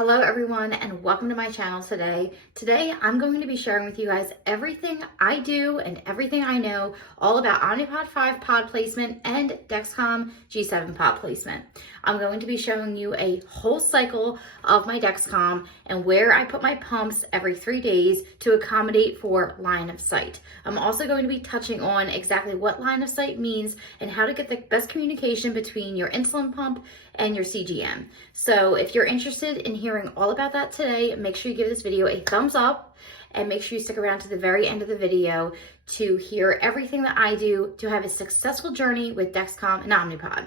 Hello everyone and welcome to my channel today. Today I'm going to be sharing with you guys everything I do and everything I know all about Omnipod 5 pod placement and Dexcom G7 pod placement. I'm going to be showing you a whole cycle of my Dexcom and where I put my pumps every 3 days to accommodate for line of sight. I'm also going to be touching on exactly what line of sight means and how to get the best communication between your insulin pump and your CGM. So if you're interested in hearing all about that today, make sure you give this video a thumbs up and make sure you stick around to the very end of the video to hear everything that I do to have a successful journey with Dexcom and Omnipod.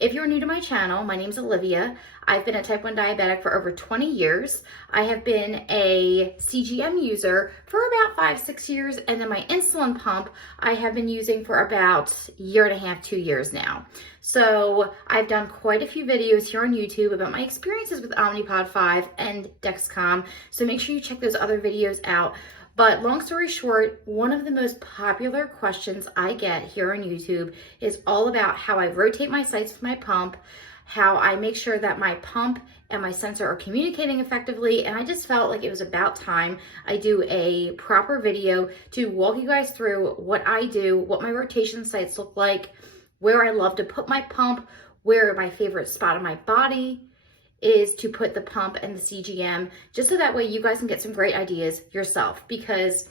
If you're new to my channel, my name's Olivia. I've been a type 1 diabetic for over 20 years. I have been a CGM user for about 5-6 years, and then my insulin pump I have been using for about a year and a half, 2 years now. So I've done quite a few videos here on YouTube about my experiences with Omnipod 5 and Dexcom, so make sure you check those other videos out. But long story short, one of the most popular questions I get here on YouTube is all about how I rotate my sites with my pump, how I make sure that my pump and my sensor are communicating effectively, and I just felt like it was about time I do a proper video to walk you guys through what I do, what my rotation sites look like, where I love to put my pump, where my favorite spot on my body is to put the pump and the CGM, just so that way you guys can get some great ideas yourself, because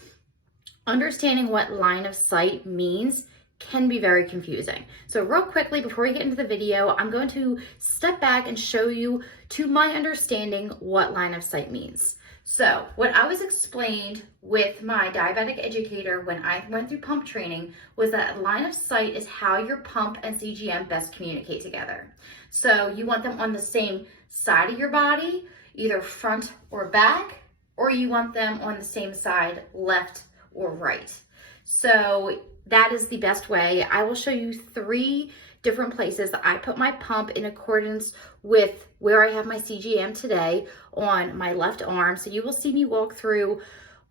understanding what line of sight means can be very confusing. So real quickly, before we get into the video, I'm going to step back and show you, to my understanding, what line of sight means. So what I was explained with my diabetic educator when I went through pump training was that line of sight is how your pump and CGM best communicate together. So you want them on the same side of your body, either front or back, or you want them on the same side, left or right. So that is the best way. I will show you 3 different places that I put my pump in accordance with where I have my CGM today on my left arm. So you will see me walk through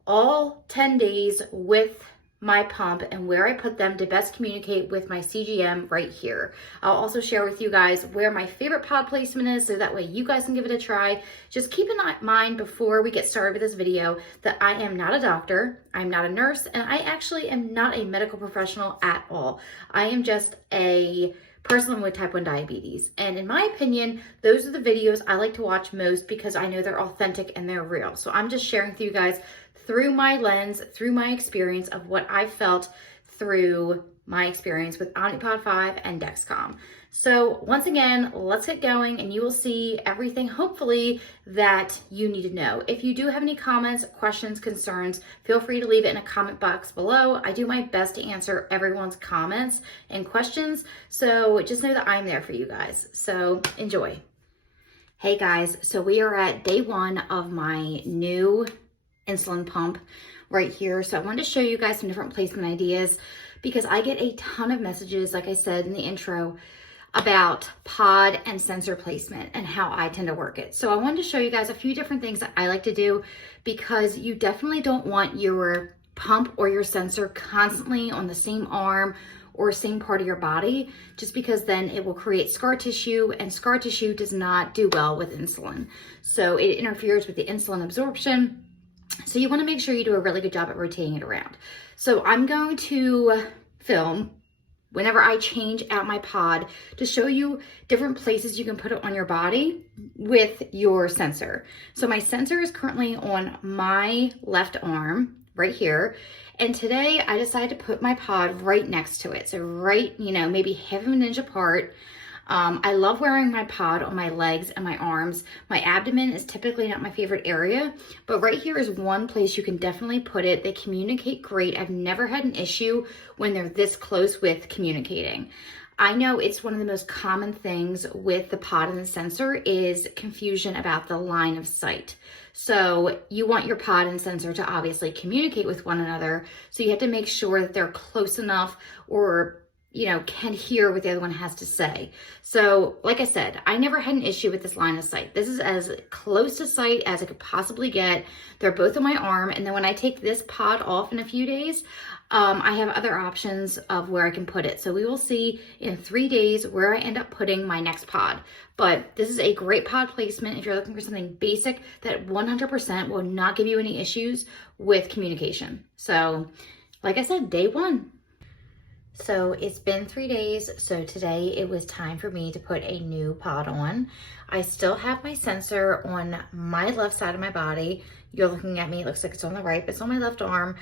all 10 days with my pump and where I put them to best communicate with my CGM right here. I'll also share with you guys where my favorite pod placement is, so that way you guys can give it a try. Just keep in mind before we get started with this video that I am not a doctor, I'm not a nurse, and I actually am not a medical professional at all. I am just a person with type 1 diabetes. And in my opinion, those are the videos I like to watch most because I know they're authentic and they're real. So I'm just sharing with you guys through my lens, through my experience of what I felt through my experience with Omnipod 5 and Dexcom. So once again, let's get going and you will see everything, hopefully, that you need to know. If you do have any comments, questions, concerns, feel free to leave it in a comment box below. I do my best to answer everyone's comments and questions, so just know that I'm there for you guys. So enjoy. Hey guys, so we are at day 1 of my new insulin pump right here. So I wanted to show you guys some different placement ideas because I get a ton of messages, like I said in the intro, about pod and sensor placement and how I tend to work it. So I wanted to show you guys a few different things that I like to do, because you definitely don't want your pump or your sensor constantly on the same arm or same part of your body, just because then it will create scar tissue, and scar tissue does not do well with insulin. So it interferes with the insulin absorption. So you want to make sure you do a really good job at rotating it around. So I'm going to film whenever I change out my pod to show you different places you can put it on your body with your sensor. So my sensor is currently on my left arm right here. And today I decided to put my pod right next to it. So right, maybe half of an inch apart. I love wearing my pod on my legs and my arms. My abdomen is typically not my favorite area, but right here is one place you can definitely put it. They communicate great. I've never had an issue when they're this close with communicating. I know it's one of the most common things with the pod and the sensor is confusion about the line of sight. So you want your pod and sensor to obviously communicate with one another. So you have to make sure that they're close enough or can hear what the other one has to say. So like I said, I never had an issue with this line of sight. This is as close to sight as I could possibly get. They're both on my arm. And then when I take this pod off in a few days, I have other options of where I can put it. So we will see in 3 days where I end up putting my next pod. But this is a great pod placement if you're looking for something basic that 100% will not give you any issues with communication. So like I said, day one. So it's been 3 days, so today it was time for me to put a new pod on. I still have my sensor on my left side of my body. You're looking at me, it looks like it's on the right, but it's on my left arm.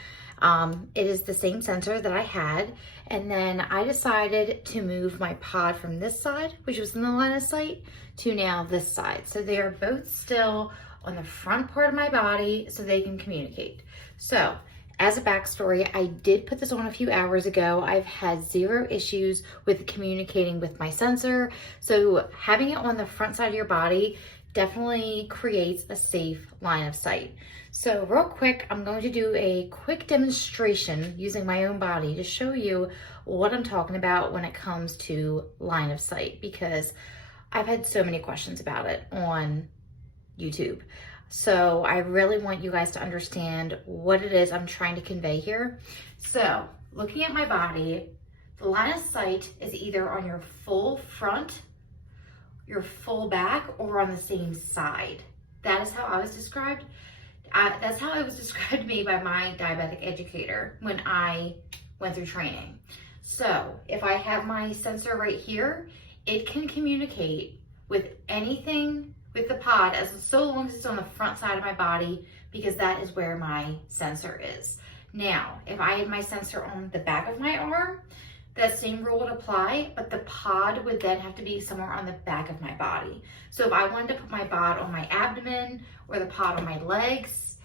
It is the same sensor that I had. And then I decided to move my pod from this side, which was in the line of sight, to now this side. So they are both still on the front part of my body so they can communicate. So as a backstory, I did put this on a few hours ago. I've had 0 issues with communicating with my sensor. So having it on the front side of your body definitely creates a safe line of sight. So real quick, I'm going to do a quick demonstration using my own body to show you what I'm talking about when it comes to line of sight, because I've had so many questions about it on YouTube. So I really want you guys to understand what it is I'm trying to convey here. So looking at my body, the line of sight is either on your full front, your full back, or on the same side. That is how I was described. That's how it was described to me by my diabetic educator when I went through training. So if I have my sensor right here, it can communicate with anything with the pod so long as it's on the front side of my body, because that is where my sensor is. Now, if I had my sensor on the back of my arm, that same rule would apply, but the pod would then have to be somewhere on the back of my body. So if I wanted to put my pod on my abdomen or the pod on my legs,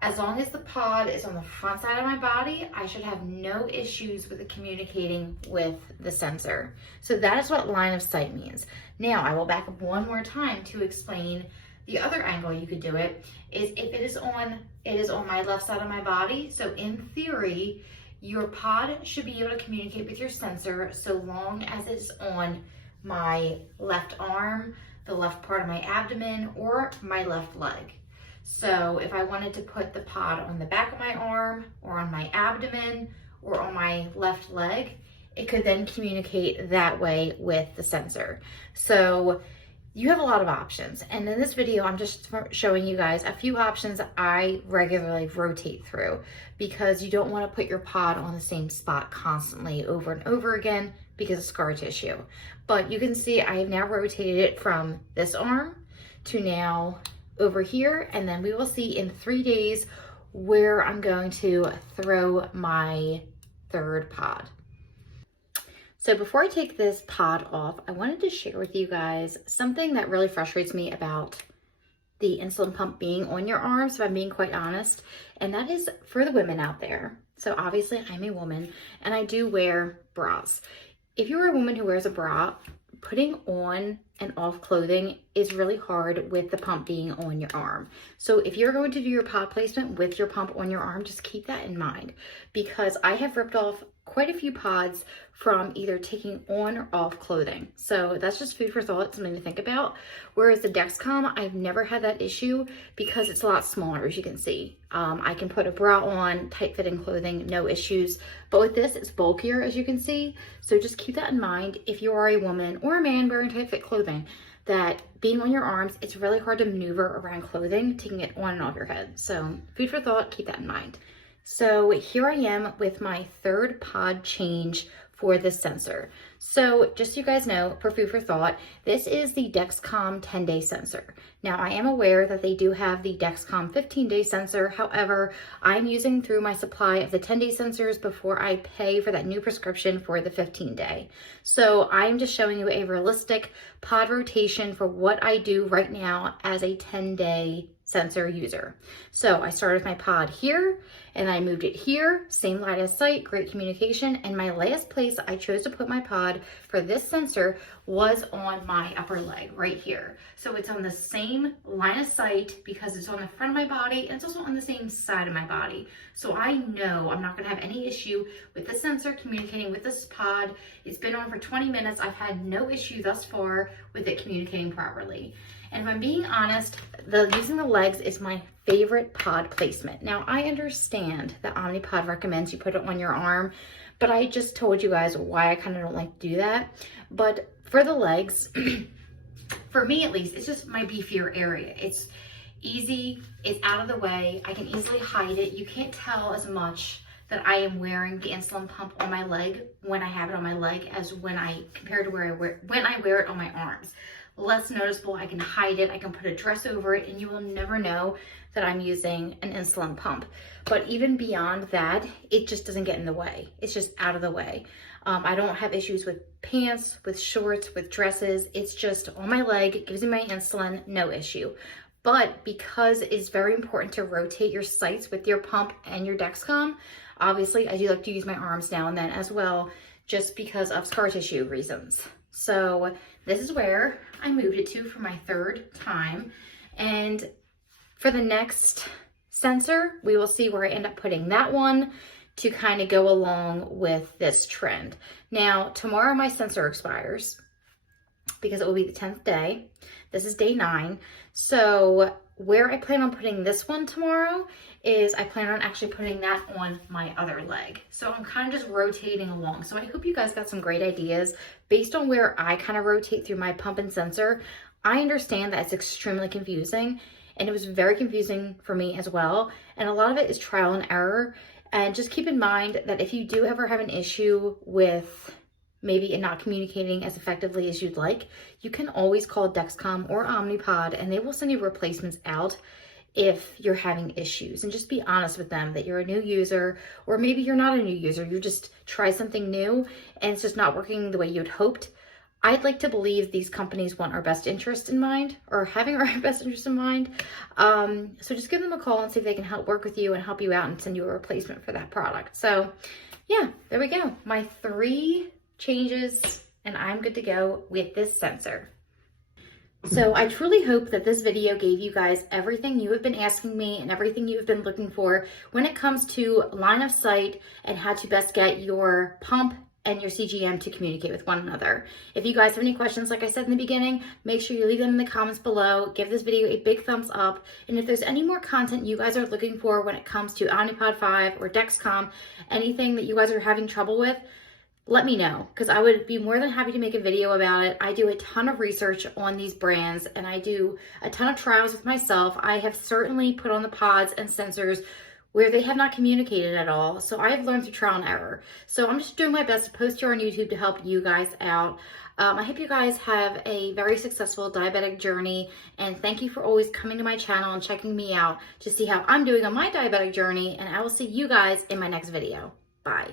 as long as the pod is on the front side of my body, I should have no issues with it communicating with the sensor. So that is what line of sight means. Now, I will back up one more time to explain the other angle you could do it, is if it is on my left side of my body. So in theory, your pod should be able to communicate with your sensor so long as it's on my left arm, the left part of my abdomen, or my left leg. So if I wanted to put the pod on the back of my arm, or on my abdomen, or on my left leg, it could then communicate that way with the sensor. So you have a lot of options. And in this video, I'm just showing you guys a few options I regularly rotate through, because you don't want to put your pod on the same spot constantly over and over again because of scar tissue. But you can see I have now rotated it from this arm to now over here, and then we will see in 3 days where I'm going to throw my third pod. So before I take this pod off, I wanted to share with you guys something that really frustrates me about the insulin pump being on your arm, so I'm being quite honest, and that is for the women out there. So obviously I'm a woman and I do wear bras. If you're a woman who wears a bra, putting on and off clothing is really hard with the pump being on your arm. So if you're going to do your pod placement with your pump on your arm, just keep that in mind, because I have ripped off quite a few pods from either taking on or off clothing. So that's just food for thought, something to think about. Whereas the Dexcom, I've never had that issue because it's a lot smaller, as you can see. I can put a bra on, tight fitting clothing, no issues. But with this, it's bulkier, as you can see. So just keep that in mind if you are a woman or a man wearing tight fit clothing, that being on your arms, it's really hard to maneuver around clothing, taking it on and off your head. So food for thought, keep that in mind. So here I am with my third pod change for this sensor. So just so you guys know, for food for thought, this is the Dexcom 10-day sensor. Now I am aware that they do have the Dexcom 15-day sensor. However, I'm using through my supply of the 10-day sensors before I pay for that new prescription for the 15-day. So I'm just showing you a realistic pod rotation for what I do right now as a 10-day sensor user. So I started with my pod here and I moved it here, same line of sight, great communication. And my last place I chose to put my pod for this sensor was on my upper leg right here. So it's on the same line of sight because it's on the front of my body and it's also on the same side of my body. So I know I'm not gonna have any issue with the sensor communicating with this pod. It's been on for 20 minutes. I've had no issue thus far with it communicating properly. And if I'm being honest, using the legs is my favorite pod placement. Now, I understand that Omnipod recommends you put it on your arm, but I just told you guys why I kind of don't like to do that. But for the legs, for me at least, it's just my beefier area. It's easy, it's out of the way, I can easily hide it. You can't tell as much that I am wearing the insulin pump on my leg when I have it on my leg as when compared to when I wear it on my arms. Less noticeable, I can hide it, I can put a dress over it, and you will never know that I'm using an insulin pump. But even beyond that, it just doesn't get in the way. It's just out of the way. I don't have issues with pants, with shorts, with dresses. It's just on my leg, it gives me my insulin, no issue. But because it's very important to rotate your sites with your pump and your Dexcom, obviously I do like to use my arms now and then as well, just because of scar tissue reasons. So this is where I moved it to for my third time. And for the next sensor, we will see where I end up putting that one to kind of go along with this trend. Now, tomorrow my sensor expires because it will be the 10th day. This is day 9. So where I plan on putting this one tomorrow is I plan on actually putting that on my other leg. So I'm kind of just rotating along. So I hope you guys got some great ideas based on where I kind of rotate through my pump and sensor. I understand that it's extremely confusing, and it was very confusing for me as well. And a lot of it is trial and error. And just keep in mind that if you do ever have an issue with maybe it not communicating as effectively as you'd like, you can always call Dexcom or Omnipod and they will send you replacements out if you're having issues. And just be honest with them that you're a new user, or maybe you're not a new user, you just try something new and it's just not working the way you'd hoped. I'd like to believe these companies want our best interest in mind, or having our best interest in mind. So just give them a call and see if they can help work with you and help you out and send you a replacement for that product. So yeah, there we go. My 3 changes and I'm good to go with this sensor. So I truly hope that this video gave you guys everything you have been asking me and everything you have been looking for when it comes to line of sight and how to best get your pump and your CGM to communicate with one another. If you guys have any questions, like I said in the beginning, make sure you leave them in the comments below. Give this video a big thumbs up. And if there's any more content you guys are looking for when it comes to Omnipod 5 or Dexcom, anything that you guys are having trouble with, let me know, because I would be more than happy to make a video about it. I do a ton of research on these brands and I do a ton of trials with myself. I have certainly put on the pods and sensors where they have not communicated at all. So I've learned through trial and error. So I'm just doing my best to post here on YouTube to help you guys out. I hope you guys have a very successful diabetic journey, and thank you for always coming to my channel and checking me out to see how I'm doing on my diabetic journey, and I will see you guys in my next video. Bye.